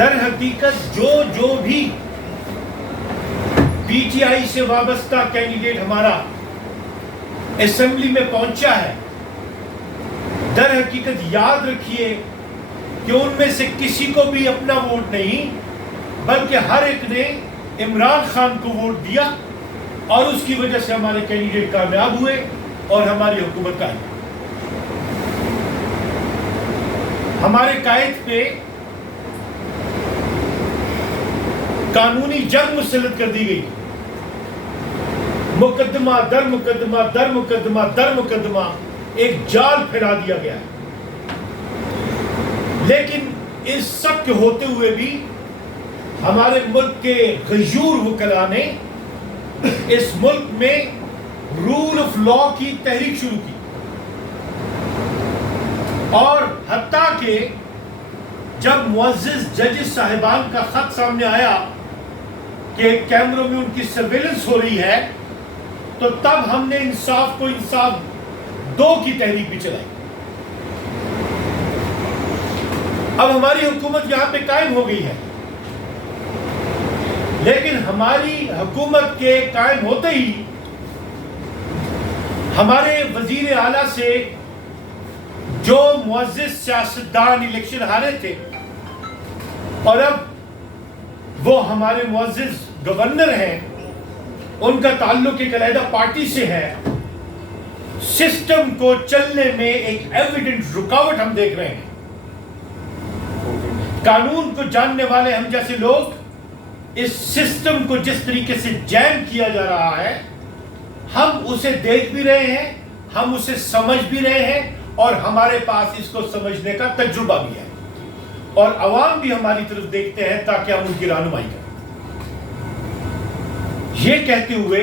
در حقیقت جو بھی پی ٹی آئی سے وابستہ کینڈیڈیٹ ہمارا اسمبلی میں پہنچا ہے، در حقیقت یاد رکھیے کہ ان میں سے کسی کو بھی اپنا ووٹ نہیں بلکہ ہر ایک نے عمران خان کو ووٹ دیا، اور اس کی وجہ سے ہمارے کینڈیڈیٹ کامیاب ہوئے اور ہماری حکومت قائم ہوئی۔ ہمارے قائد پہ قانونی جنگ مسلط کر دی گئی، مقدمہ در مقدمہ در مقدمہ در مقدمہ ایک جال پھیلا دیا گیا ہے۔ لیکن اس سب کے ہوتے ہوئے بھی ہمارے ملک کے غیور وکلاء نے اس ملک میں رول آف لا کی تحریک شروع کی، اور حتیٰ کہ جب معزز ججز صاحبان کا خط سامنے آیا کہ کیمروں میں ان کی سرویلنس ہو رہی ہے، تو تب ہم نے انصاف کو انصاف 2 کی تحریک بھی چلائی۔ اب ہماری حکومت یہاں پہ قائم ہو گئی ہے، لیکن ہماری حکومت کے قائم ہوتے ہی ہمارے وزیر اعلیٰ سے جو معزز سیاستدان الیکشن ہارے تھے اور اب وہ ہمارے معزز گورنر ہیں، ان کا تعلق ایک علیحدہ پارٹی سے ہے، سسٹم کو چلنے میں ایک ایویڈنٹ رکاوٹ ہم دیکھ رہے ہیں۔ قانون کو جاننے والے ہم جیسے لوگ اس سسٹم کو جس طریقے سے جیم کیا جا رہا ہے، ہم اسے دیکھ بھی رہے ہیں، ہم اسے سمجھ بھی رہے ہیں، اور ہمارے پاس اس کو سمجھنے کا تجربہ بھی ہے، اور عوام بھی ہماری طرف دیکھتے ہیں تاکہ ہم ان کی رہنمائی کریں۔ یہ کہتے ہوئے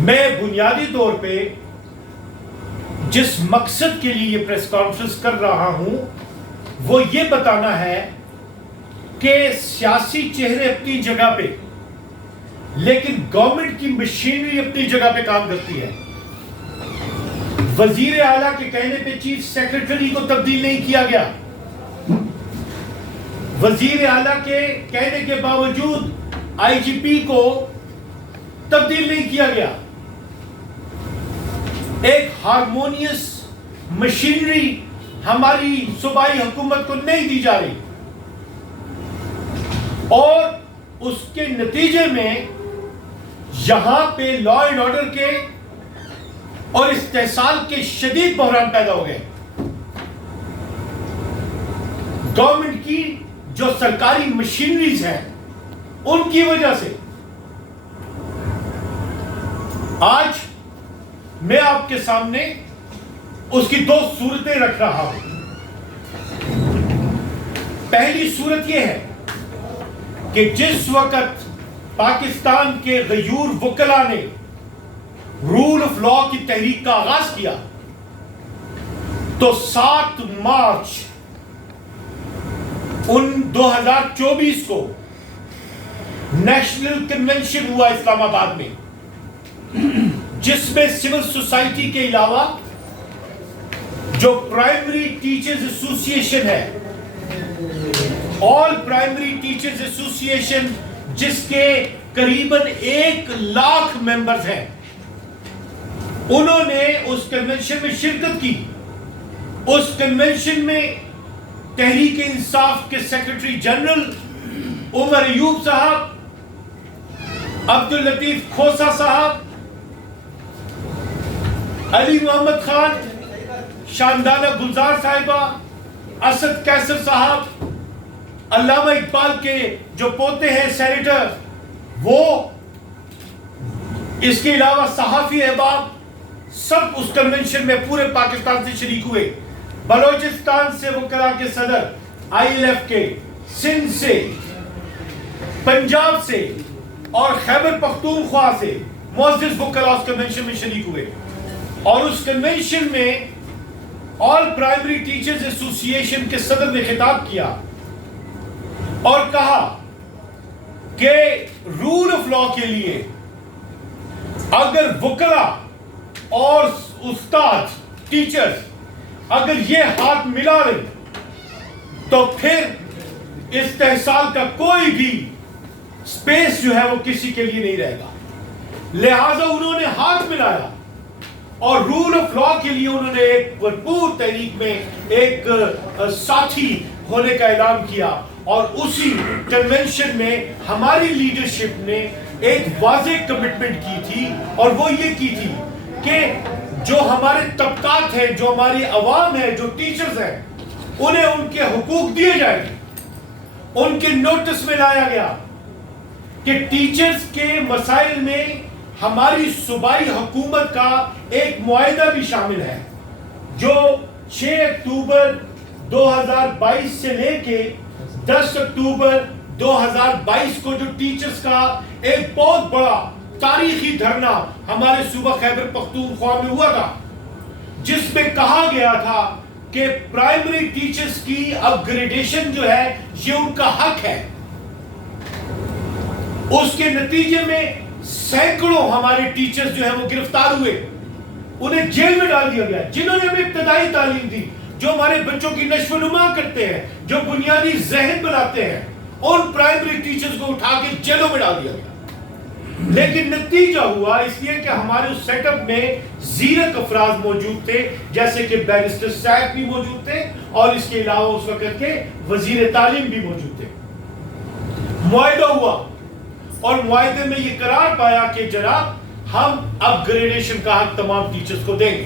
میں بنیادی طور پہ جس مقصد کے لیے یہ پریس کانفرنس کر رہا ہوں وہ یہ بتانا ہے کہ سیاسی چہرے اپنی جگہ پہ، لیکن گورنمنٹ کی مشینری اپنی جگہ پہ کام کرتی ہے۔ وزیر اعلیٰ کے کہنے پہ چیف سیکرٹری کو تبدیل نہیں کیا گیا، وزیر اعلیٰ کے کہنے کے باوجود آئی جی پی کو تبدیل نہیں کیا گیا۔ ایک ہارمونیس مشینری ہماری صوبائی حکومت کو نہیں دی جا رہی، اور اس کے نتیجے میں یہاں پہ لا اینڈ آرڈر کے اور استحصال کے شدید بحران پیدا ہو گئے۔ گورنمنٹ کی جو سرکاری مشینریز ہیں ان کی وجہ سے آج میں آپ کے سامنے اس کی 2 صورتیں رکھ رہا ہوں۔ پہلی صورت یہ ہے کہ جس وقت پاکستان کے غیور وکلاء نے رول آف لا کی تحریک کا آغاز کیا تو 7 مارچ 2024 کو نیشنل کنونشن ہوا اسلام آباد میں، جس میں سول سوسائٹی کے علاوہ جو پرائمری ٹیچرز ایسوسی ایشن ہے، آل پرائمری ٹیچرز ایسوسی ایشن، جس کے قریباً 1 لاکھ ممبرز ہیں، انہوں نے اس کنونشن میں شرکت کی۔ اس کنونشن میں تحریک انصاف کے سیکرٹری جنرل عمر ایوب صاحب، عبداللطیف کھوسا صاحب، علی محمد خان، شاندانہ گلزار صاحبہ، اسد کیسر صاحب، علامہ اقبال کے جو پوتے ہیں سینیٹر وہ، اس کے علاوہ صحافی احباب، سب اس کنونشن میں پورے پاکستان سے شریک ہوئے۔ بلوچستان سے وکلاء کے صدر، آئی ایل ایف کے، سندھ سے، پنجاب سے اور خیبر پختونخوا سے معزز وکلاء اس کنونشن میں شریک ہوئے، اور اس کنونشن میں آل پرائمری ٹیچرز ایسوسی ایشن کے صدر نے خطاب کیا اور کہا کہ رول آف لا کے لیے اگر وکلاء اور استاد ٹیچرز اگر یہ ہاتھ ملا لیں تو پھر استحصال کا کوئی بھی سپیس جو ہے وہ کسی کے لیے نہیں رہے گا. لہذا انہوں نے ہاتھ ملایا اور رول آف لا کے لیے انہوں نے ایک بھرپور تحریک میں ایک ساتھی ہونے کا اعلان کیا. اور اسی کنونشن میں ہماری لیڈرشپ نے ایک واضح کمٹمنٹ کی تھی, اور وہ یہ کی تھی کہ جو ہمارے طبقات ہیں, جو ہماری عوام ہے, جو ٹیچرز ہیں, انہیں ان کے حقوق دیے جائیں گے. ان کے نوٹس میں لایا گیا کہ ٹیچرز کے مسائل میں ہماری صوبائی حکومت کا ایک معاہدہ بھی شامل ہے, جو 6 اکتوبر 2022 سے لے کے 10 اکتوبر 2022 کو جو ٹیچرز کا ایک بہت بڑا تاریخی دھرنا ہمارے صوبہ خیبر پختونخوا میں ہوا تھا, جس میں کہا گیا تھا کہ پرائمری ٹیچرز کی اپ گریڈیشن جو ہے یہ ان کا حق ہے. اس کے نتیجے میں سینکڑوں ہمارے ٹیچرز جو ہیں وہ گرفتار ہوئے, انہیں جیل میں ڈال دیا گیا. جنہوں نے ہمیں ابتدائی تعلیم دی, جو ہمارے بچوں کی نشو و نما کرتے ہیں, جو بنیادی ذہن بناتے ہیں, ان پرائمری ٹیچرز کو اٹھا کے جیلوں میں ڈال دیا گیا. لیکن نتیجہ ہوا اس لیے کہ ہمارے اس سیٹ اپ میں زیرک افراد موجود تھے, جیسے کہ بیرسٹر صاحب بھی موجود تھے, اور اس کے علاوہ اس وقت کے وزیر تعلیم بھی موجود تھے. معاہدہ ہوا اور معاہدے میں یہ قرار پایا کہ جناب ہم اپ گریڈیشن کا حق تمام ٹیچرز کو دیں گے,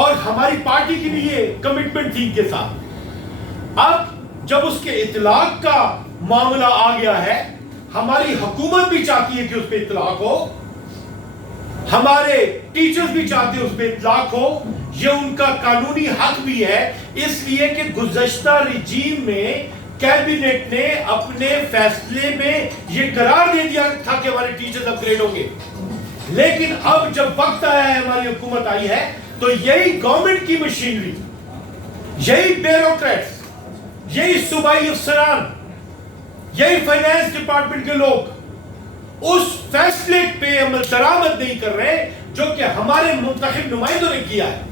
اور ہماری پارٹی کی بھی یہ کمٹمنٹ تھی کے ساتھ. اب جب اس کے اطلاق کا معاملہ آ گیا ہے, ہماری حکومت بھی چاہتی ہے کہ اس پہ اطلاق ہو, ہمارے ٹیچرز بھی چاہتے ہیں اس پہ اطلاق ہو, یہ ان کا قانونی حق بھی ہے. اس لیے کہ گزشتہ رجیم میں کیبنٹ نے اپنے فیصلے میں یہ قرار دے دیا تھا کہ ہمارے ٹیچرز اپ گریڈ ہوں گے, لیکن اب جب وقت آیا ہے, ہماری حکومت آئی ہے, تو یہی گورنمنٹ کی مشینری, یہی بیوروکریٹس, یہی صوبائی افسران, یہی فائنانس ڈپارٹمنٹ کے لوگ اس فیصلے پہ عمل درآمد نہیں کر رہے جو کہ ہمارے منتخب نمائندوں نے کیا ہے.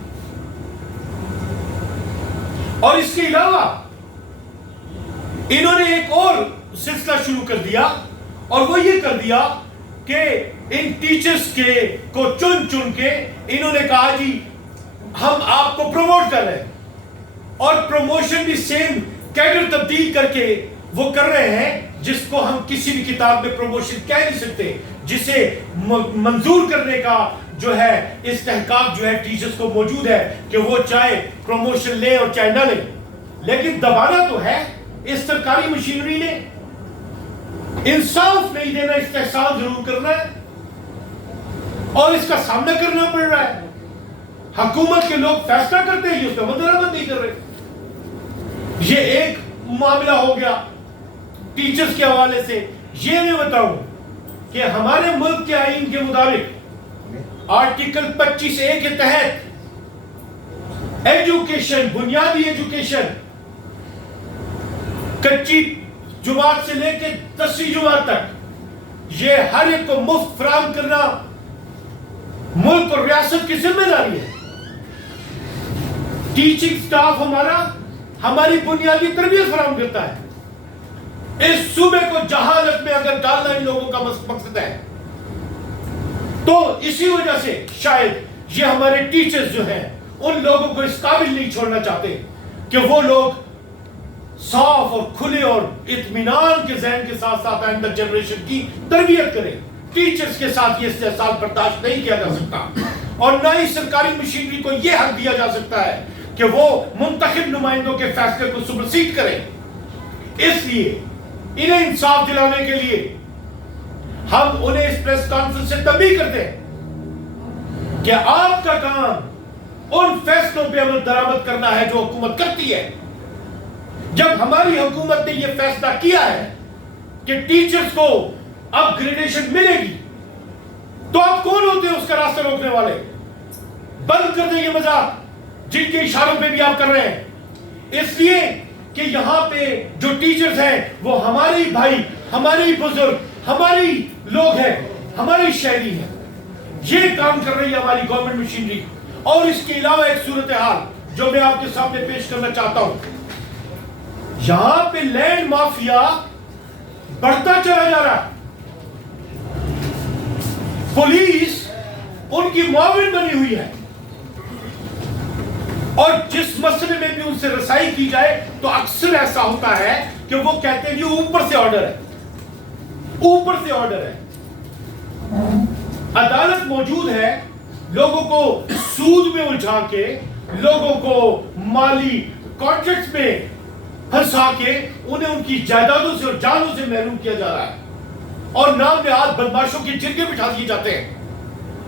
اور اس کے علاوہ انہوں نے ایک اور سلسلہ شروع کر دیا, اور وہ یہ کر دیا کہ ان ٹیچرز کو چن کے انہوں نے کہا جی ہم آپ کو پروموٹ کر رہے ہیں, اور پروموشن بھی سیم کیڈر تبدیل کر کے وہ کر رہے ہیں, جس کو ہم کسی بھی کتاب میں پروموشن کہہ نہیں سکتے, جسے منظور کرنے کا جو ہے استحقاق جو ہے ٹیچرز کو موجود ہے کہ وہ چاہے پروموشن لیں اور چاہے نہ لیں. لیکن دبانا تو ہے اس سرکاری مشینری نے, انصاف نہیں دینا, استحصال ضرور کرنا ہے, اور اس کا سامنا کرنا پڑ رہا ہے. حکومت کے لوگ فیصلہ کرتے ہیں, یہ اس پہ درآمد نہیں کر رہے. یہ ایک معاملہ ہو گیا ٹیچرز کے حوالے سے. یہ میں بتاؤں کہ ہمارے ملک کے آئین کے مطابق آرٹیکل 25A کے تحت ایجوکیشن, بنیادی ایجوکیشن, کچی جماعت سے لے کے 10ویں جماعت تک, یہ ہر ایک کو مفت فراہم کرنا ملک اور ریاست کی ذمہ داری ہے. ٹیچنگ سٹاف ہماری بنیادی تربیت فراہم کرتا ہے. اس صوبے کو جہالت میں اگر ڈالنا ان لوگوں کا مقصد ہے, تو اسی وجہ سے شاید یہ ہمارے ٹیچرز جو ہیں ان لوگوں کو اس قابل نہیں چھوڑنا چاہتے کہ وہ لوگ صاف اور کھلے اور اطمینان کے ذہن کے ساتھ ساتھ آئندہ جنریشن کی تربیت کریں. ٹیچرز کے ساتھ یہ استحصال برداشت نہیں کیا جا سکتا, اور نہ ہی سرکاری مشینری کو یہ حق دیا جا سکتا ہے کہ وہ منتخب نمائندوں کے فیصلے کو سپرسیڈ کریں. اس لیے انہیں انصاف دلانے کے لیے ہم انہیں اس پریس کانفرنس سے تنبیہ کرتے ہیں کہ آپ کا کام ان فیصلوں پہ عمل درآمد کرنا ہے جو حکومت کرتی ہے. جب ہماری حکومت نے یہ فیصلہ کیا ہے کہ ٹیچرز کو اپ گریڈیشن ملے گی, تو آپ کون ہوتے ہیں اس کا راستہ روکنے والے؟ بند کر دیں یہ مذاق جن کے اشاروں پہ بھی آپ کر رہے ہیں. اس لیے کہ یہاں پہ جو ٹیچرز ہیں وہ ہمارے بھائی, ہمارے بزرگ, ہماری لوگ ہیں, ہماری شہری ہیں. یہ کام کر رہی ہے ہماری گورنمنٹ مشینری. اور اس کے علاوہ ایک صورتحال جو میں آپ کے سامنے پیش کرنا چاہتا ہوں, یہاں پہ لینڈ مافیا بڑھتا چلا جا رہا ہے. پولیس ان کی معاون بنی ہوئی ہے, اور جس مسئلے میں بھی ان سے رسائی کی جائے تو اکثر ایسا ہوتا ہے کہ وہ کہتے ہیں یہ اوپر سے آرڈر ہے, اوپر سے آرڈر ہے. عدالت موجود ہے, لوگوں کو سود میں الجھا کے, لوگوں کو مالی کانٹریکٹس میں پھنسا کے انہیں ان کی جائیدادوں سے اور جانوں سے محروم کیا جا رہا ہے, اور نام نہاد بدماشوں کے جرگے بٹھا دیے جاتے ہیں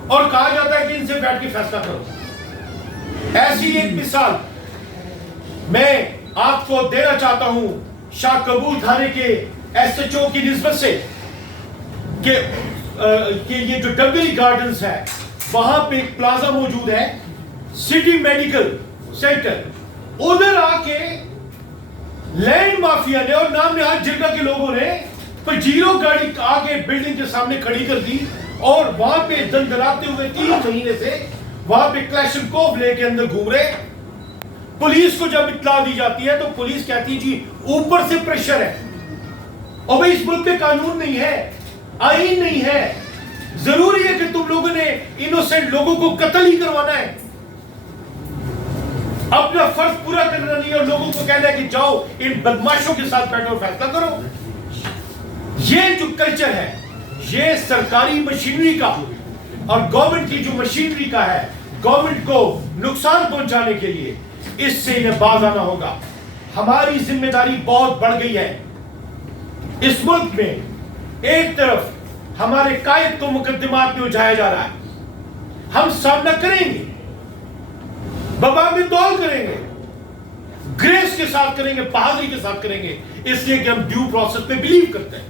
اور کہا جاتا ہے کہ ان سے بیٹھ کے فیصلہ کرو. ایسی ایک مثال میں آپ کو دینا چاہتا ہوں شاہ کبول تھانے کے ایس ایچ او کی نسبت سے, کہ یہ جو ڈبلی گارڈنز ہے وہاں پہ ایک پلازا موجود ہے, سٹی میڈیکل سینٹر, ادھر آ کے لینڈ مافیا نے اور نام نہاد جرگہ کے لوگوں نے پجیرو گاڑی آگے بلڈنگ کے سامنے کھڑی کر دی, اور وہاں پہ دندراتے ہوئے 3 مہینے سے وہاں پہ کلیشنکوف لے کے اندر گھوم رہے. پولیس کو جب اطلاع دی جاتی ہے تو پولیس کہتی جی اوپر سے پریشر ہے, اور بھئی اس ملک پہ قانون نہیں ہے, آئین نہیں ہے, ضروری ہے کہ تم لوگوں نے انوسنٹ لوگوں کو قتل ہی کروانا ہے, اپنا فرض پورا کرنا نہیں اور لوگوں کو کہنا ہے کہ جاؤ ان بدماشوں کے ساتھ بیٹھو اور فیصلہ کرو. یہ جو کلچر ہے یہ سرکاری مشینری کا اور گورنمنٹ کی جو مشینری کا ہے, گورنمنٹ کو نقصان پہنچانے کے لیے, اس سے انہیں باز آنا ہوگا. ہماری ذمہ داری بہت بڑھ گئی ہے اس ملک میں. ایک طرف ہمارے قائد کو مقدمات میں اجھایا جا رہا ہے, ہم سامنا کریں گے, بباب دول کریں گے, گریس کے ساتھ کریں گے, بہادری کے ساتھ کریں گے, اس لیے کہ ہم ڈیو پروسیس پہ بلیو کرتے ہیں,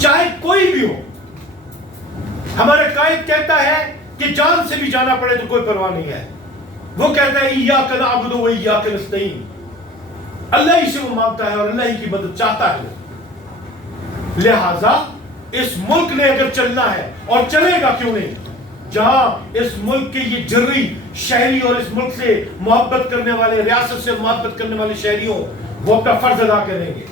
چاہے کوئی بھی ہو. ہمارا قائد کہتا ہے کہ جان سے بھی جانا پڑے تو کوئی پرواہ نہیں ہے. وہ کہتا ہے ایاک نعبد و ایاک نستعین, اللہ ہی سے وہ مانگتا ہے اور اللہ ہی کی مدد چاہتا ہے. لہذا اس ملک نے اگر چلنا ہے, اور چلے گا کیوں نہیں, جہاں اس ملک کے یہ جرری شہری اور اس ملک سے محبت کرنے والے, ریاست سے محبت کرنے والے شہریوں وہ اپنا فرض ادا کریں گے.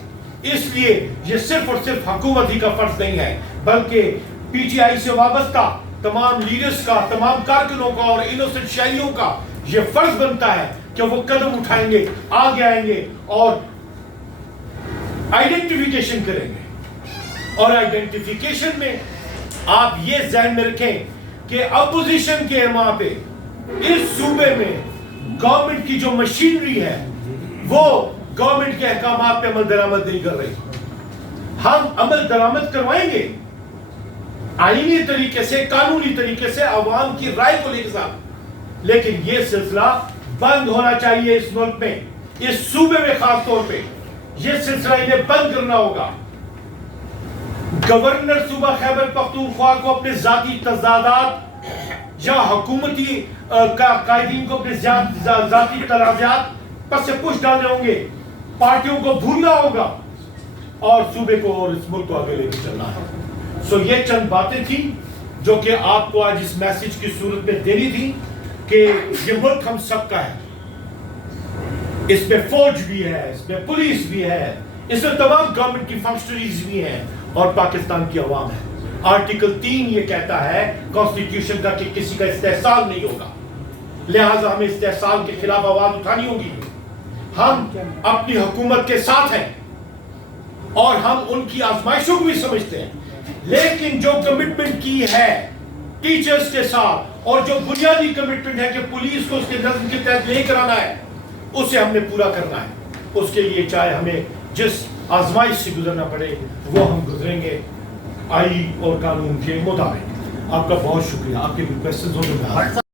اس لیے یہ صرف اور صرف حکومت ہی کا فرض نہیں ہے, بلکہ پی ٹی آئی سے وابستہ تمام لیڈرز کا, تمام کارکنوں کا اور انوسنٹ شہریوں کا یہ فرض بنتا ہے کہ وہ قدم اٹھائیں گے, آگے آئیں گے اور آئیڈینٹیفیکیشن کریں گے. اور آئیڈینٹیفیکیشن میں آپ یہ ذہن میں رکھیں کہ اپوزیشن کے وہاں پہ اس صوبے میں گورنمنٹ کی جو مشینری ہے وہ گورنمنٹ کے احکامات پہ عمل درآمد نہیں کر رہی. ہم عمل درآمد کروائیں گے آئینی طریقے سے, قانونی طریقے سے, عوام کی رائے کو لے کے ساتھ, لیکن یہ سلسلہ بند ہونا چاہیے اس ملک میں, اس صوبے میں خاص طور پہ یہ سلسلہ انہیں بند کرنا ہوگا. گورنر صوبہ خیبر پختونخوا کو اپنے ذاتی تضادات یا حکومتی قائدین کو اپنے ذاتی تنازعات پس سے پوچھ ڈالنے ہوں گے, پارٹیوں کو بھولنا ہوگا اور صوبے کو اور اس ملک کو آگے لے کے چلنا ہے. سو یہ چند باتیں تھیں جو کہ آپ کو آج اس میسج کی صورت میں دینی تھی کہ یہ ملک ہم سب کا ہے, اس میں فوج بھی ہے, اس میں پولیس بھی ہے, اس میں تمام گورنمنٹ کی فنکشنریز بھی ہیں اور پاکستان کی عوام ہے. آرٹیکل 3 یہ کہتا ہے کانسٹیٹیوشن کا کہ کسی کا استحصال نہیں ہوگا, لہٰذا ہمیں استحصال کے خلاف آواز اٹھانی ہوگی. ہم اپنی حکومت کے ساتھ ہیں اور ہم ان کی آزمائشوں کو بھی سمجھتے ہیں, لیکن جو کمٹمنٹ کی ہے ٹیچرز کے ساتھ اور جو بنیادی کمٹمنٹ ہے کہ پولیس کو اس کے نظم کے تحت لے کر آنا ہے, اسے ہم نے پورا کرنا ہے. اس کے لیے چاہے ہمیں جس آزمائش سے گزرنا پڑے وہ ہم گزریں گے آئین اور قانون کے مطابق. آپ کا بہت شکریہ. آپ کے کوئی کوشچنز ہو تو